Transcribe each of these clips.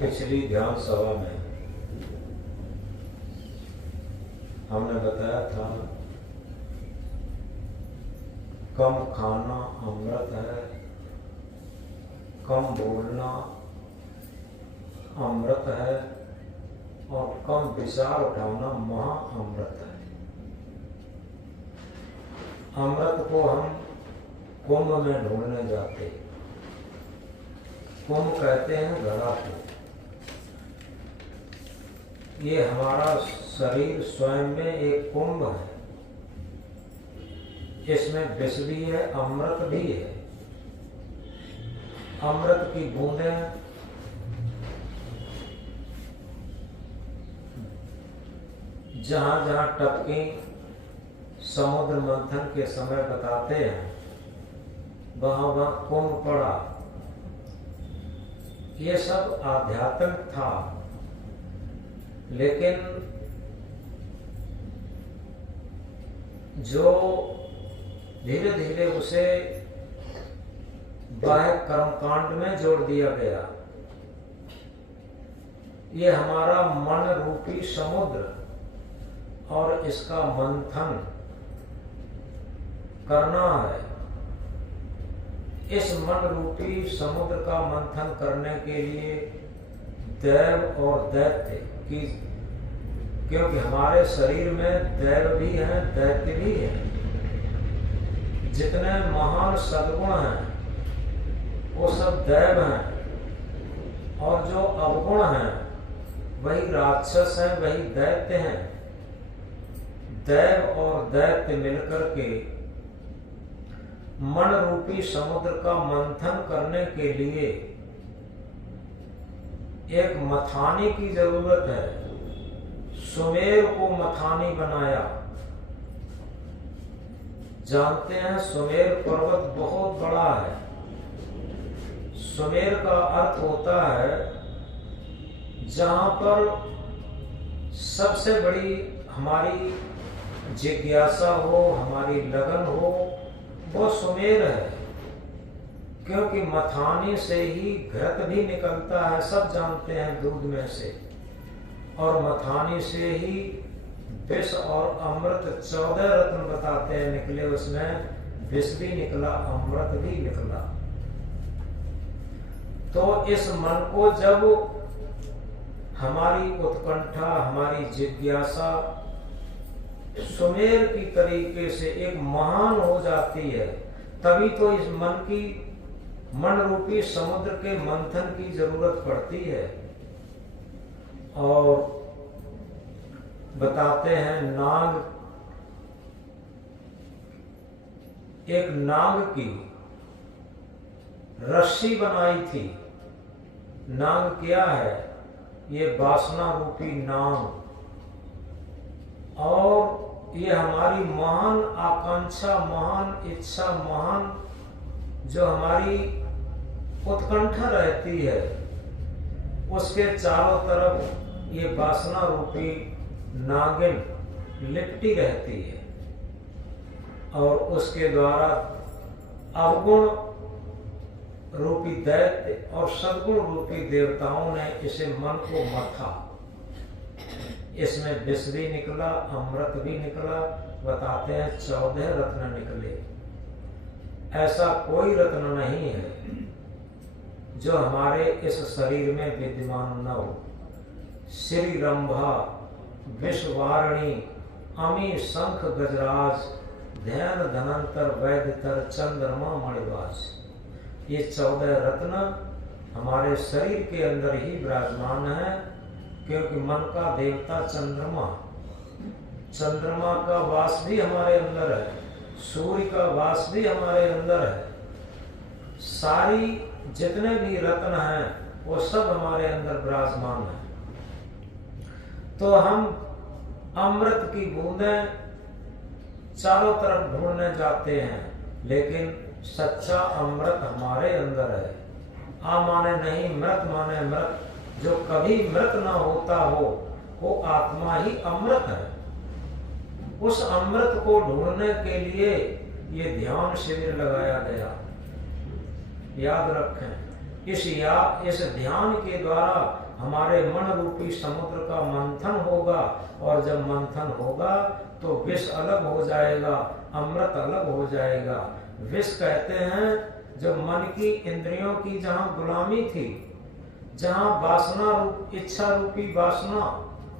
पिछली ध्यान सभा में हमने बताया था कम खाना अमृत है, कम बोलना अमृत है और कम विचार उठाना महा अमृत है। अमृत को हम कुंभ में ढूंढने जाते। कुंभ कहते हैं घड़ा को। ये हमारा शरीर स्वयं में एक कुंभ है। इसमें विष भी है, अमृत भी है। अमृत की बूंदें जहां जहां टपकी समुद्र मंथन के समय बताते हैं, वहां वहां कुंभ पड़ा। ये सब आध्यात्मिक था, लेकिन जो धीरे धीरे उसे बाह्य कर्मकांड में जोड़ दिया गया। ये हमारा मन रूपी समुद्र और इसका मंथन करना है। इस मन रूपी समुद्र का मंथन करने के लिए दैव और दैत्य की, क्योंकि हमारे शरीर में दैव भी है, दैत्य भी है। जितने महान सद्गुण हैं वो सब दैव हैं, और जो अवगुण हैं वही राक्षस हैं, वही दैत्य हैं। दैव और दैत्य मिलकर के मन रूपी समुद्र का मंथन करने के लिए एक मथानी की जरूरत है। सुमेर को मथानी बनाया। जानते हैं सुमेर पर्वत बहुत बड़ा है। सुमेर का अर्थ होता है जहां पर सबसे बड़ी हमारी जिज्ञासा हो, हमारी लगन हो, वो सुमेर है। क्योंकि मथानी से ही घृत भी निकलता है, सब जानते हैं, दूध में से। और मथानी से ही विष और अमृत 14 रत्न बताते हैं निकले। उसमें विष भी निकला, अमृत भी निकला। तो इस मन को जब हमारी उत्कंठा, हमारी जिज्ञासा सुमेर की तरीके से एक महान हो जाती है, तभी तो इस मन रूपी समुद्र के मंथन की जरूरत पड़ती है। और बताते हैं एक नाग की रस्सी बनाई थी। नाग क्या है? ये वासना रूपी नाग। और ये हमारी महान आकांक्षा, महान इच्छा, महान जो हमारी उत्कंठा रहती है, उसके चारों तरफ ये वासना रूपी नागिन लिपटी रहती है। और उसके द्वारा अवगुण रूपी दैत्य और सद्गुण रूपी देवताओं ने इसे मन को मथा। इसमें विष भी निकला, अमृत भी निकला। बताते हैं 14 रत्न निकले। ऐसा कोई रत्न नहीं है जो हमारे इस शरीर में विद्यमान न हो। श्री रंभा, विश्ववारिणी, अमी, शंख, गजराज, ध्यान, धनंतर, वैद्यतर, चंद्रमा, मणिवास, ये 14 रत्न हमारे शरीर के अंदर ही विराजमान है। क्योंकि मन का देवता चंद्रमा का वास भी हमारे अंदर है, सूर्य का वास भी हमारे अंदर है। सारी जितने भी रत्न हैं वो सब हमारे अंदर विराजमान है। तो हम अमृत की बूंदें चारों तरफ ढूंढने जाते हैं, लेकिन सच्चा अमृत हमारे अंदर है। आ माने नहीं, मृत माने मृत। जो कभी मृत ना होता हो वो आत्मा ही अमृत है। उस अमृत को ढूंढने के लिए ये ध्यान शिविर लगाया गया। याद रखें, इस ध्यान के द्वारा हमारे मन रूपी समुद्र का मंथन होगा, और जब मंथन होगा तो विष अलग हो जाएगा, अमृत अलग हो जाएगा। विष कहते हैं जो मन की इंद्रियों की जहां गुलामी थी, जहां वासना इच्छा रूपी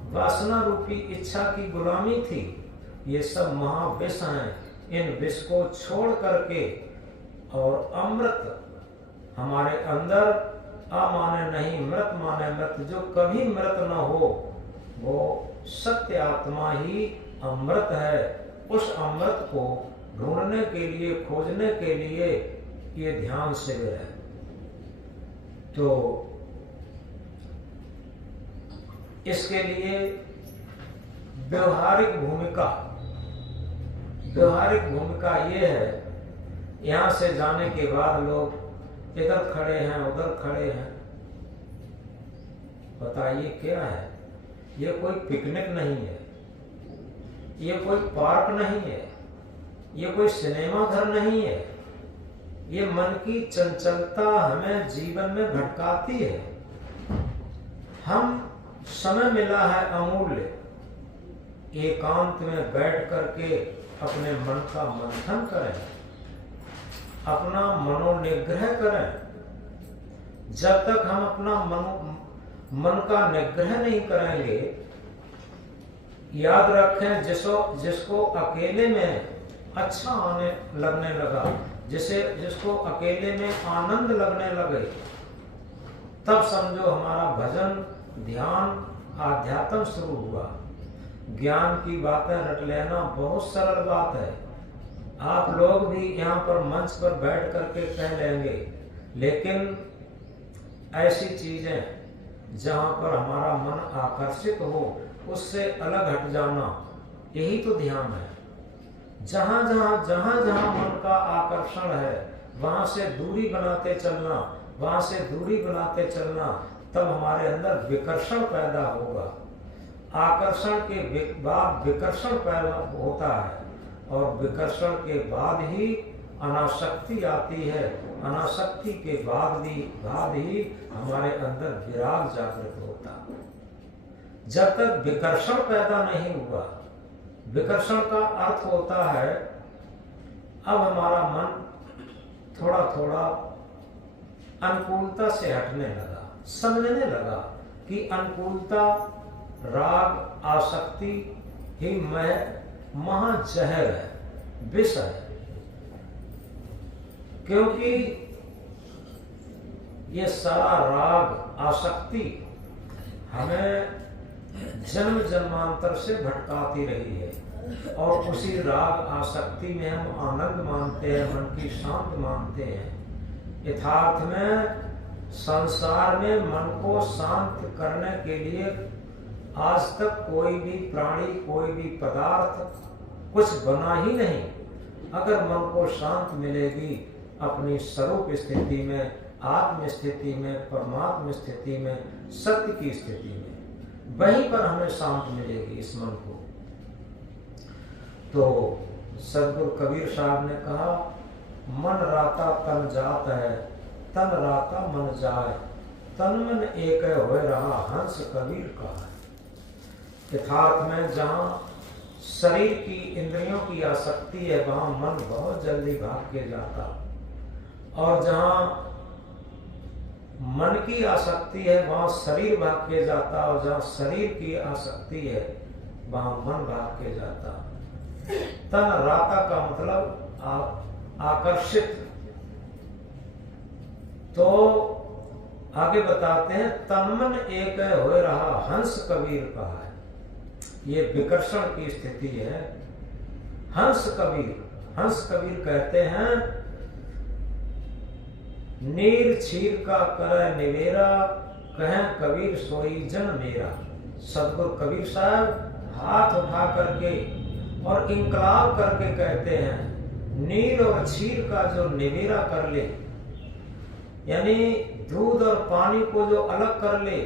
वासना रूपी इच्छा की गुलामी थी, ये सब महाविष हैं। इन विष को छोड़ करके और अमृत हमारे अंदर, अमाने नहीं मृत माने मृत, जो कभी मृत न हो वो सत्य आत्मा ही अमृत है। उस अमृत को ढूंढने के लिए, खोजने के लिए ये ध्यान शिविर है। तो इसके लिए व्यवहारिक भूमिका ये है, यहां से जाने के बाद लोग इधर खड़े हैं उधर खड़े हैं, बताइए क्या है? ये कोई पिकनिक नहीं है, ये कोई पार्क नहीं है, ये कोई सिनेमा घर नहीं है। ये मन की चंचलता हमें जीवन में भटकाती है। हम समय मिला है अमूल्य, एकांत में बैठ करके अपने मन का मंथन करें, अपना मनोनिग्रह करें। जब तक हम अपना मन का निग्रह नहीं करेंगे, याद रखें जिसको अकेले में अच्छा आने लगने लगा, जिसको अकेले में आनंद लगने लगे, तब समझो हमारा भजन, ध्यान, आध्यात्म शुरू हुआ। ज्ञान की बातें रट लेना बहुत सरल बात है। आप लोग भी यहाँ पर मंच पर बैठ करके कह लेंगे, लेकिन ऐसी चीजें जहाँ पर हमारा मन आकर्षित हो, उससे अलग हट जाना, यही तो ध्यान है। जहाँ जहाँ मन का आकर्षण है, वहां से दूरी बनाते चलना, तब हमारे अंदर विकर्षण पैदा होगा। आकर्षण के बाद विकर्षण पैदा होता है, और विकर्षण के बाद ही अनासक्ति आती है। अनासक्ति के बाद ही हमारे अंदर विराग जागृत होता है। जब तक विकर्षण पैदा नहीं हुआ, विकर्षण का अर्थ होता है अब हमारा मन थोड़ा थोड़ा अनुकूलता से हटने लगा, समझने लगा कि अनुकूलता, राग, आसक्ति ही महाजहर है, विष है। क्योंकि ये सारा राग, आसक्ति हमें जन्म जन्मांतर से भटकाती रही है, और उसी राग आसक्ति में हम आनंद मानते हैं, मन की शांत मानते हैं। यथार्थ में संसार में मन को शांत करने के लिए आज तक कोई भी प्राणी, कोई भी पदार्थ कुछ बना ही नहीं। अगर मन को शांत मिलेगी अपनी स्वरूप स्थिति में, आत्म स्थिति में, परमात्म स्थिति में, सत्य की स्थिति में, वहीं पर हमें शांत मिलेगी इस मन को। तो सदगुरु कबीर साहब ने कहा, मन राता तन जात है, तन राता मन जाए, तन मन एक होए रहा, हंस कबीर का है। यथार्थ में जहां शरीर की, इंद्रियों की आसक्ति है, वहां मन बहुत जल्दी भाग के जाता, और जहां मन की आसक्ति है वहां शरीर भाग के जाता, और जहां शरीर की आसक्ति है वहां मन भाग के जाता। तन राता का मतलब आकर्षित। तो आगे बताते हैं, तन मन एक होए रहा, हंस कबीर का है। ये विकर्षण की स्थिति है। हंस कबीर कहते हैं, नीर छीर का करे निवेरा, कहें कबीर सोई जन मेरा। सदगुरु कबीर साहब हाथ उठा करके और इंकलाब करके कहते हैं, नीर और छीर का जो निवेरा कर ले, यानी दूध और पानी को जो अलग कर ले,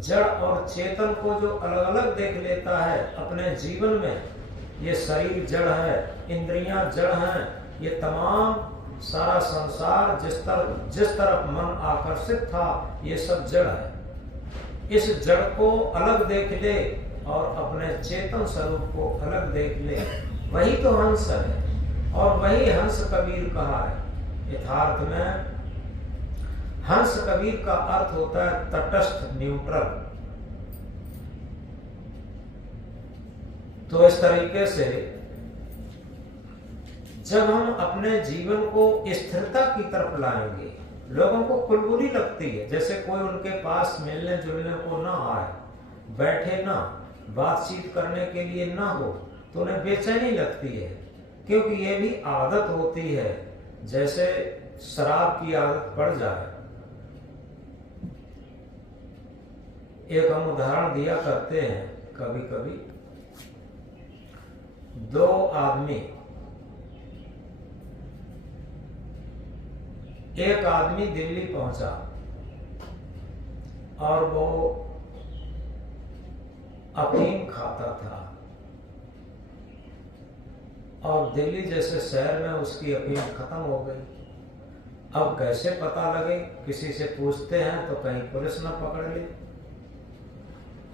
जड़ और चेतन को जो अलग अलग देख लेता है अपने जीवन में, ये शरीर जड़ है, इंद्रियां जड़ हैं, ये तमाम सारा संसार जिस तरफ मन आकर्षित था, ये सब जड़ है। इस जड़ को अलग देख ले और अपने चेतन स्वरूप को अलग देख ले, वही तो हंस है। और वही हंस कबीर कहा है। यथार्थ में हंस कबीर का अर्थ होता है तटस्थ, न्यूट्रल। तो इस तरीके से जब हम अपने जीवन को स्थिरता की तरफ लाएंगे, लोगों को कुलबुली लगती है, जैसे कोई उनके पास मिलने जुलने को ना आए, बैठे ना, बातचीत करने के लिए ना हो, तो उन्हें बेचैनी लगती है, क्योंकि ये भी आदत होती है, जैसे शराब की आदत पड़ जाए। एक हम उदाहरण दिया करते हैं कभी कभी। दो आदमी, एक आदमी दिल्ली पहुंचा और वो अफीम खाता था, और दिल्ली जैसे शहर में उसकी अफीम खत्म हो गई। अब कैसे पता लगे? किसी से पूछते हैं तो कहीं पुलिस न पकड़ ले।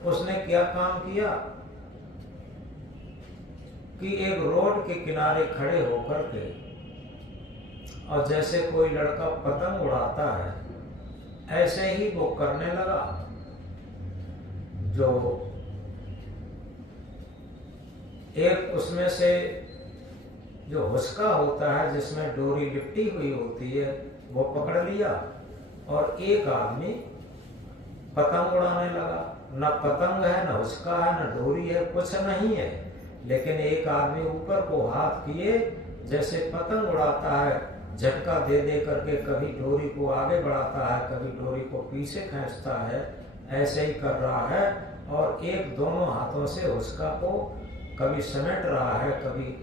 उसने क्या काम किया कि एक रोड के किनारे खड़े होकर के, और जैसे कोई लड़का पतंग उड़ाता है, ऐसे ही वो करने लगा। जो एक उसमें से जो हुस्का होता है, जिसमें डोरी लिपटी हुई होती है, वो पकड़ लिया, और एक आदमी पतंग उड़ाने लगा। न पतंग है, न हुस्का है, न डोरी है, कुछ नहीं है, लेकिन एक आदमी ऊपर को हाथ किए, जैसे पतंग उड़ाता है, झटका दे दे करके कभी डोरी को आगे बढ़ाता है, कभी डोरी को पीछे खींचता है, ऐसे ही कर रहा है। और एक दोनों हाथों से हुस्का को कभी समेट रहा है, कभी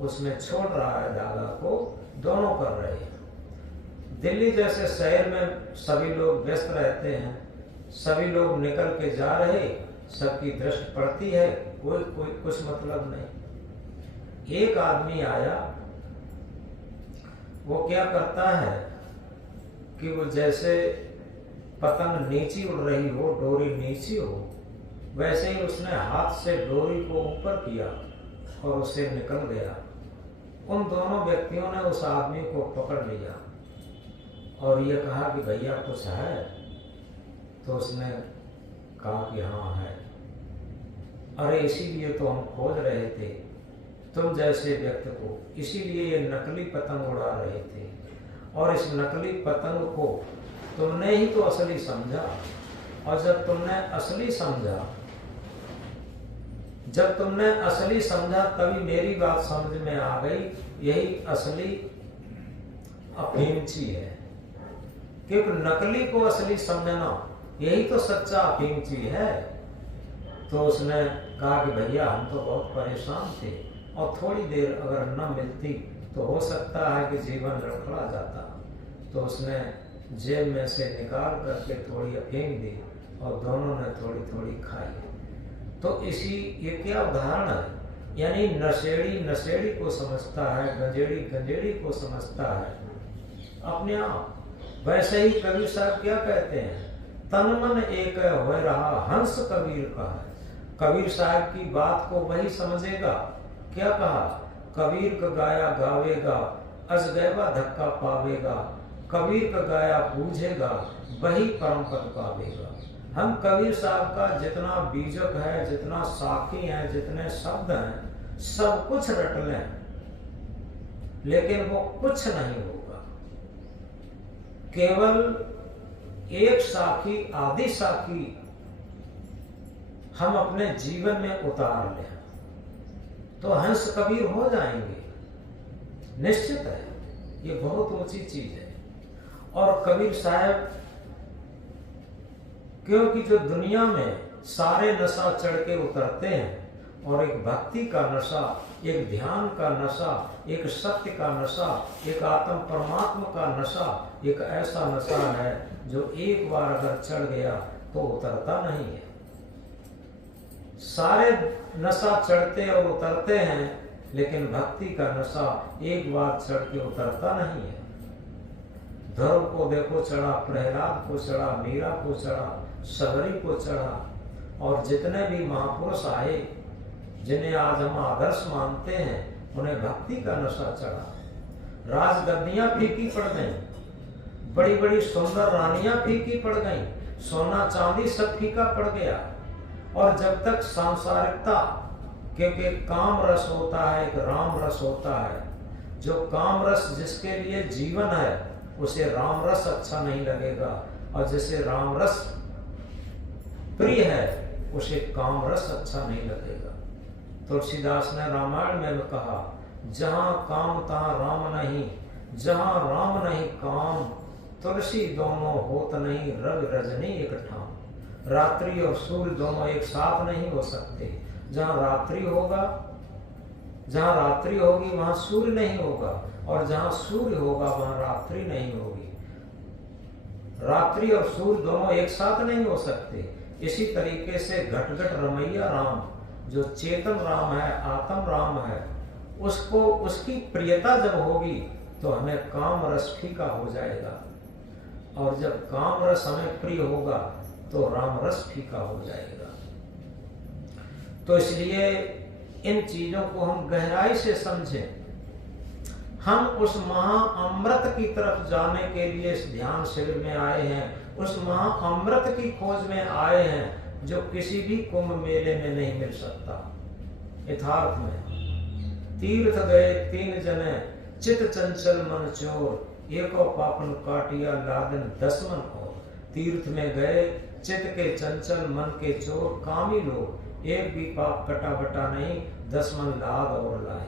उसमें छोड़ रहा है धागा को, दोनों कर रहे हैं। दिल्ली जैसे शहर में सभी लोग व्यस्त रहते हैं, सभी लोग निकल के जा रहे, सबकी दृष्टि पड़ती है, कोई कुछ मतलब नहीं। एक आदमी आया, वो क्या करता है कि वो जैसे पतंग नीची उड़ रही हो, डोरी नीची हो, वैसे ही उसने हाथ से डोरी को ऊपर किया और उससे निकल गया। उन दोनों व्यक्तियों ने उस आदमी को पकड़ लिया और ये कहा कि भैया कुछ है? तो उसने कहा कि हाँ है। अरे इसीलिए तो हम खोज रहे थे तुम जैसे व्यक्ति को, इसीलिए ये नकली पतंग उड़ा रहे थे, और इस नकली पतंग को तुमने ही तो असली समझा, और जब तुमने असली समझा तभी मेरी बात समझ में आ गई, यही असली अफीमची है। क्योंकि नकली को असली समझना, यही तो सच्चा अफीमची है। तो उसने कहा कि भैया हम तो बहुत परेशान थे, और थोड़ी देर अगर न मिलती तो हो सकता है कि जीवन लड़खड़ा जाता। तो उसने जेब में से निकाल करके थोड़ी अफीम दी और दोनों ने थोड़ी थोड़ी खाई। तो ये क्या उदाहरण है? यानी नशेड़ी नशेड़ी को समझता है, गंजेड़ी गंजेड़ी को समझता है अपने आप। वैसे ही कबीर साहब क्या कहते हैं, तन मन एक हो रहा हंस कबीर का है। कबीर साहब की बात को वही समझेगा। क्या कहा? कबीर का गाया गावेगा, अजगैबा धक्का पावेगा, कबीर का गाया बूझेगा, वही परम पद पावेगा। हम कबीर साहब का जितना बीजक है, जितना साखी है, जितने शब्द हैं, सब कुछ रट लें, लेकिन वो कुछ नहीं होगा। केवल एक साखी, आदि साखी हम अपने जीवन में उतार लें तो हंस कबीर हो जाएंगे, निश्चित है। ये बहुत ऊंची चीज है। और कबीर साहब, क्योंकि जो दुनिया में सारे नशा चढ़ के उतरते हैं, और एक भक्ति का नशा, एक ध्यान का नशा, एक सत्य का नशा, एक आत्म परमात्मा का नशा, एक ऐसा नशा है जो एक बार अगर चढ़ गया तो उतरता नहीं है। सारे नशा चढ़ते और उतरते हैं, लेकिन भक्ति का नशा एक बार चढ़ के उतरता नहीं है। ध्रुव को देखो चढ़ा, प्रहलाद को चढ़ा, मीरा को चढ़ा, सबरी को चढ़ा, और जितने भी महापुरुष आए जिन्हें आज हम आदर्श मानते हैं उन्हें भक्ति का नशा चढ़ा। राजगद्दियां फीकी पड़ गई, बड़ी बड़ी सुंदर रानियां फीकी पड़ गई, सोना चांदी सब फीका पड़ गया। और जब तक सांसारिकता, क्योंकि काम रस होता है, एक राम रस होता है, जो काम रस जिसके लिए जीवन है उसे राम रस अच्छा नहीं लगेगा, और जिसे राम रस प्रिय है उसे काम रस अच्छा नहीं लगेगा। तुलसीदास ने रामायण में कहा, जहां काम तहां राम नहीं, जहां राम नहीं काम, तुलसी दोनों होत नहीं, रवि रजनी एक ठाम। रात्रि और सूर्य दोनों एक साथ नहीं हो सकते। जहां रात्रि होगा, जहां रात्रि होगी वहां सूर्य नहीं होगा, और जहां सूर्य होगा वहां रात्रि नहीं होगी। रात्रि और सूर्य दोनों एक साथ नहीं हो सकते। इसी तरीके से घट घट रमैया राम, जो चेतन राम है, आत्म राम है, उसको उसकी प्रियता जब होगी तो हमें काम रस फीका हो जाएगा, और जब काम रस हमें प्रिय होगा तो राम रस फीका हो जाएगा। तो इसलिए इन चीजों को हम गहराई से समझें। हम उस महाअमृत की तरफ जाने के लिए इस ध्यान शिविर में आए हैं, उस महाअमृत की खोज में आए हैं जो किसी भी कुंभ मेले में नहीं मिल सकता। यथार्थ में तीर्थ गए तीन जने, चित चंचल मन चोर, एको पापन काटिया लादन दसमन और। तीर्थ में गए चित के चंचल मन के चोर, कामी लोग, एक भी पाप कटा बटा नहीं, 10 मन लाद और लाए।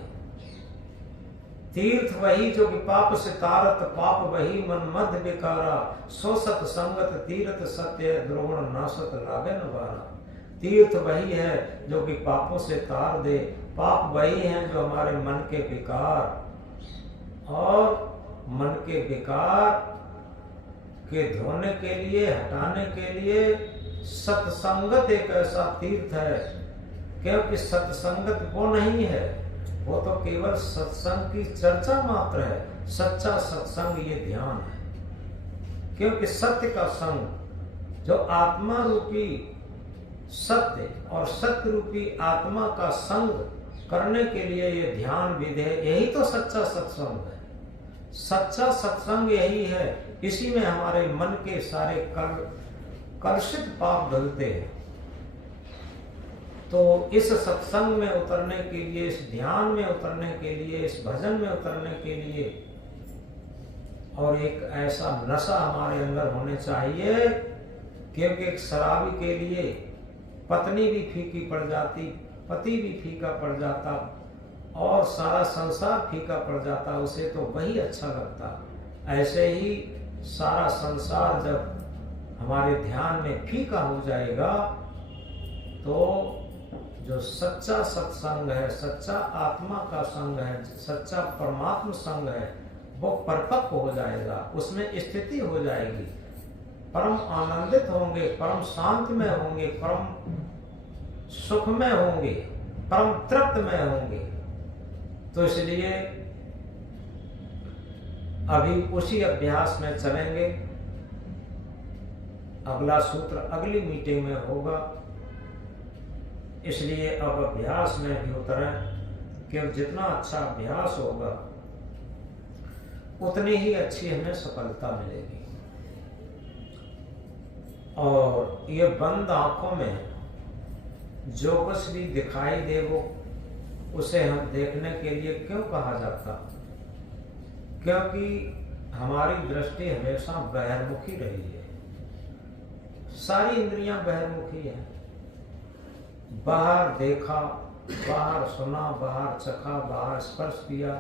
तीर्थ वही जो कि पाप से तारत, पाप वही मन मध्य विकारा, सो सत संगत तीर्थ सत्य, द्रोण नासत लागे नवारा। तीर्थ वही है जो कि पापों से तार दे, पाप वही है जो हमारे मन के विकार, और मन के विकार के धोने के लिए, हटाने के लिए सत्संगत एक ऐसा तीर्थ है। क्योंकि सत्संगत वो नहीं है, वो तो केवल सत्संग की चर्चा मात्र है। सच्चा सत्संग ये ध्यान है, क्योंकि सत्य का संग, जो आत्मा रूपी सत्य और सत्य रूपी आत्मा का संग करने के लिए ये ध्यान विधि है, यही तो सच्चा सत्संग है। सच्चा सत्संग यही है, इसी में हमारे मन के सारे कलुषित पाप धुलते हैं। तो इस सत्संग में उतरने के लिए, इस ध्यान में उतरने के लिए, इस भजन में उतरने के लिए, और एक ऐसा नशा हमारे अंदर होने चाहिए, क्योंकि एक शराबी के लिए पत्नी भी फीकी पड़ जाती, पति भी फीका पड़ जाता, और सारा संसार फीका पड़ जाता, उसे तो वही अच्छा लगता। ऐसे ही सारा संसार जब हमारे ध्यान में फीका हो जाएगा तो जो सच्चा सत्संग है, सच्चा आत्मा का संग है, सच्चा परमात्मा संग है, वो परिपक्व हो जाएगा, उसमें स्थिति हो जाएगी, परम आनंदित होंगे, परम शांत में होंगे, परम सुख में होंगे, परम तृप्त में होंगे। तो इसलिए अभी उसी अभ्यास में चलेंगे। अगला सूत्र अगली मीटिंग में होगा, इसलिए अब अभ्यास में भी उतरें, क्योंकि जितना अच्छा अभ्यास होगा उतनी ही अच्छी हमें सफलता मिलेगी। और ये बंद आंखों में जो कुछ भी दिखाई दे वो उसे हम देखने के लिए क्यों कहा जाता? क्योंकि हमारी दृष्टि हमेशा बहिर्मुखी रही है, सारी इंद्रियां बहिर्मुखी हैं। बाहर देखा, बाहर सुना, बाहर चखा, बाहर स्पर्श किया,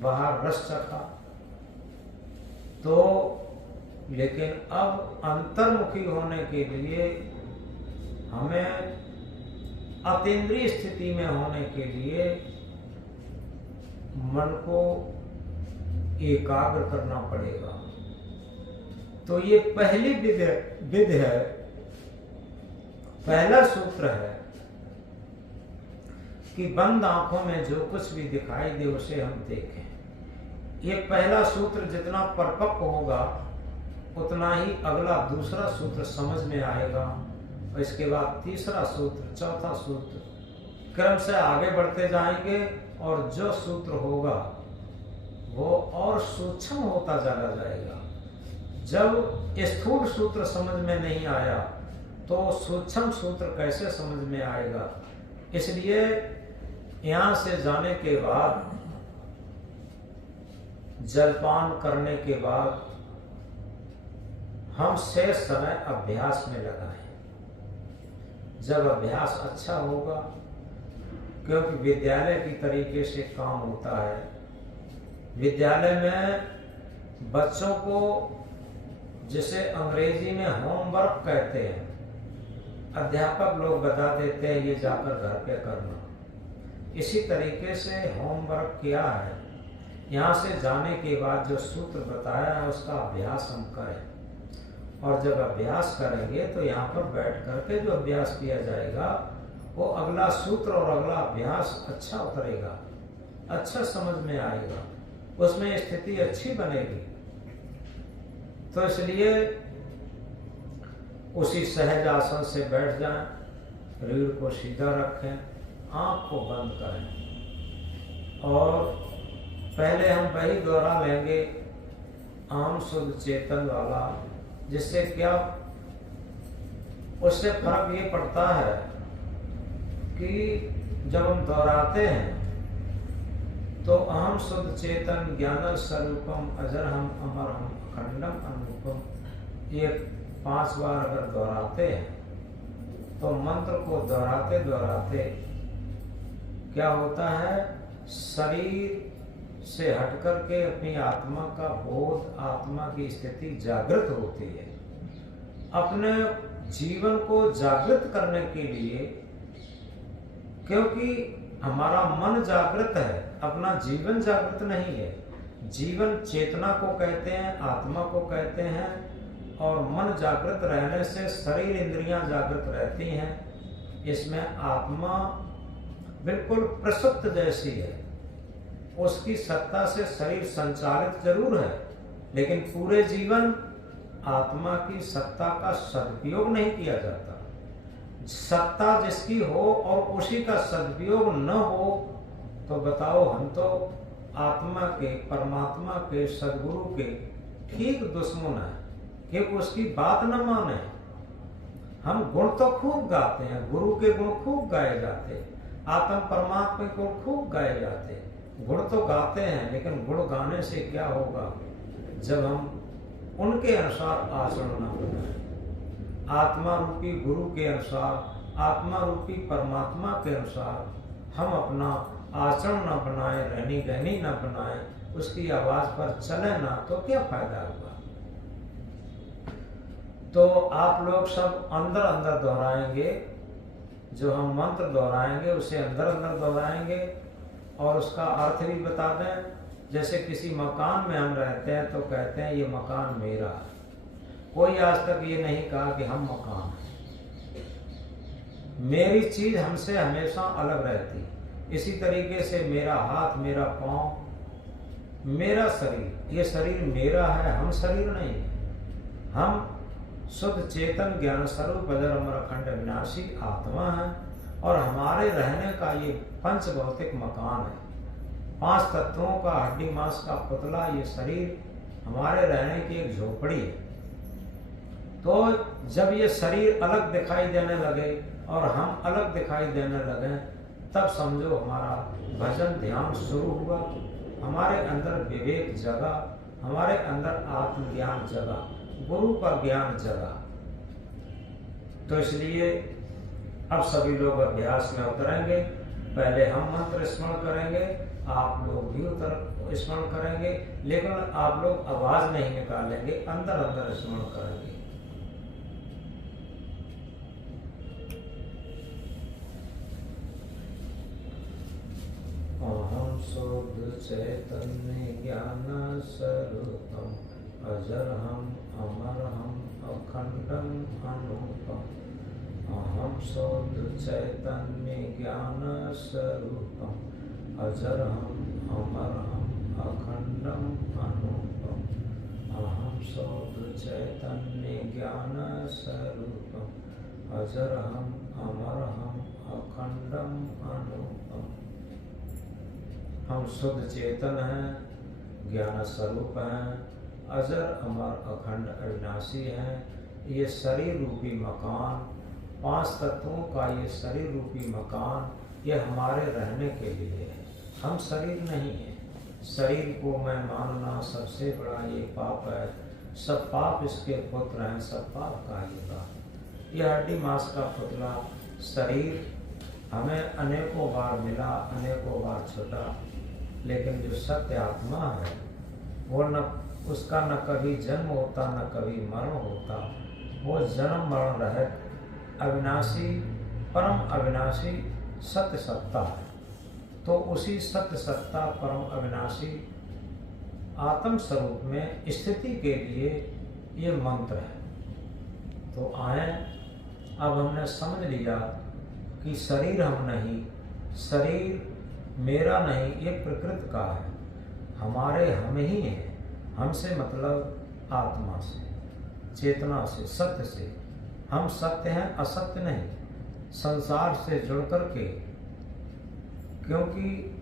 बाहर रस चखा, तो लेकिन अब अंतर्मुखी होने के लिए हमें अतीन्द्रिय स्थिति में होने के लिए मन को एकाग्र करना पड़ेगा। तो ये पहली विधि है, पहला सूत्र है कि बंद आंखों में जो कुछ भी दिखाई दे उसे हम देखें। ये पहला सूत्र जितना परिपक्व होगा उतना ही अगला दूसरा सूत्र समझ में आएगा, और इसके बाद तीसरा सूत्र, चौथा सूत्र, क्रम से आगे बढ़ते जाएंगे और जो सूत्र होगा वो और सूक्ष्म होता चला जाएगा। जब स्थूल सूत्र समझ में नहीं आया तो सूक्ष्म सूत्र कैसे समझ में आएगा। इसलिए यहाँ से जाने के बाद, जलपान करने के बाद हम शेष समय अभ्यास में लगाएं। जब अभ्यास अच्छा होगा, क्योंकि विद्यालय की तरीके से काम होता है। विद्यालय में बच्चों को जिसे अंग्रेजी में होमवर्क कहते हैं, अध्यापक लोग बता देते हैं ये जाकर घर पे करना। इसी तरीके से होमवर्क किया है, यहाँ से जाने के बाद जो सूत्र बताया है उसका अभ्यास हम करें। और जब अभ्यास करेंगे तो यहाँ पर बैठ करके जो अभ्यास किया जाएगा वो अगला सूत्र और अगला अभ्यास अच्छा उतरेगा, अच्छा समझ में आएगा, उसमें स्थिति अच्छी बनेगी। तो इसलिए उसी सहज आसन से बैठ जाएं, रीढ़ को सीधा रखें, आंख को बंद करें और पहले हम वही दोहरा लेंगे आम शुद्ध चेतन वाला, जिससे क्या उससे फर्क ये पड़ता है कि जब हम दोहराते हैं तो अहम शुद्ध चेतन ज्ञान स्वरूपम अजरहम अमरहम अखंडम अनुपम, ये 5 बार अगर दोहराते हैं तो मंत्र को दोहराते दोहराते क्या होता है, शरीर से हटकर के अपनी आत्मा का बोध, आत्मा की स्थिति जागृत होती है। अपने जीवन को जागृत करने के लिए, क्योंकि हमारा मन जागृत है, अपना जीवन जागृत नहीं है। जीवन चेतना को कहते हैं, आत्मा को कहते हैं, और मन जागृत रहने से शरीर इंद्रियां जागृत रहती हैं। इसमें आत्मा बिल्कुल प्रसुप्त जैसी है, उसकी सत्ता से शरीर संचालित जरूर है, लेकिन पूरे जीवन आत्मा की सत्ता का सदुपयोग नहीं किया जाता। सत्ता जिसकी हो और उसी का सदुपयोग न हो तो बताओ, हम तो आत्मा के, परमात्मा के, सदगुरु के ठीक दुश्मन हैं कि उसकी बात न माने। हम गुण तो खूब गाते हैं, गुरु के गुण खूब गाए जाते, आत्म परमात्मा को खूब गाए जाते, गुण तो गाते हैं, लेकिन गुण गाने से क्या होगा जब हम उनके अनुसार आचरण न बनाए। आत्मा रूपी गुरु के अनुसार, आत्मा रूपी परमात्मा के अनुसार हम अपना आचरण न बनाए, रहनी गहनी न बनाए, उसकी आवाज पर चले ना, तो क्या फायदा होगा। तो आप लोग सब अंदर अंदर दोहराएंगे, जो हम मंत्र दोहराएंगे उसे अंदर अंदर दोहराएंगे और उसका अर्थ भी बता दें। जैसे किसी मकान में हम रहते हैं तो कहते हैं ये मकान मेरा है। कोई आज तक ये नहीं कहा कि हम मकान हैं। मेरी चीज हमसे हमेशा अलग रहती। इसी तरीके से मेरा हाथ, मेरा पांव, मेरा शरीर, ये शरीर मेरा है, हम शरीर नहीं है। हम शुद्ध चेतन ज्ञान स्वरूप अजर अमर अखंड विनाशी आत्मा है और हमारे रहने का ये पंच भौतिक मकान है। 5 तत्वों का हड्डी मांस का पुतला ये शरीर हमारे रहने की एक झोपड़ी है। तो जब ये शरीर अलग दिखाई देने लगे और हम अलग दिखाई देने लगे, तब समझो हमारा भजन ध्यान शुरू हुआ, हमारे अंदर विवेक जगा, हमारे अंदर आत्मज्ञान जगा, गुरु का ज्ञान जगा। तो इसलिए अब सभी लोग अभ्यास में उतरेंगे। पहले हम मंत्र स्मरण करेंगे, आप लोग भी स्मरण करेंगे, लेकिन आप लोग आवाज नहीं निकालेंगे, अंदर अंदर स्मरण करेंगे। अहम शुद्ध चैतन्य ज्ञान स्वरूपम अजरहम अमरहम अखंडम अनुपम। अहम शुद्ध चैतन्य ज्ञान स्वरूपम अजरहम अमरहम अखंडम अनूपम अहम सौध चैतन्य ज्ञान स्वरूपम अजरहम अमरहम अखंडम अनूपम। हम शुद्ध चेतन हैं, ज्ञान स्वरूप हैं, अजर अमर अखंड अविनाशी हैं। ये शरीर रूपी मकान, 5 तत्वों का ये शरीर रूपी मकान, ये हमारे रहने के लिए है। हम शरीर नहीं है। शरीर को मैं मानना सबसे बड़ा ये पाप है। सब पाप इसके पुत्र हैं, सब पाप का ये बाप। यह हड्डी मांस का पुतला शरीर हमें अनेकों बार मिला, अनेकों बार छूटा, लेकिन जो सत्य आत्मा है वो न उसका न कभी जन्म होता न कभी मरण होता। वो जन्म मरण रहित अविनाशी, परम अविनाशी सत्य सत्ता है। तो उसी सत्य सत्ता परम अविनाशी आत्म स्वरूप में स्थिति के लिए ये मंत्र है। तो आए, अब हमने समझ लिया कि शरीर हम नहीं, शरीर मेरा नहीं, ये प्रकृति का है, हमारे हम ही हैं। हमसे मतलब आत्मा से, चेतना से, सत्य से। हम सत्य हैं, असत्य नहीं। संसार से जुड़ कर के, क्योंकि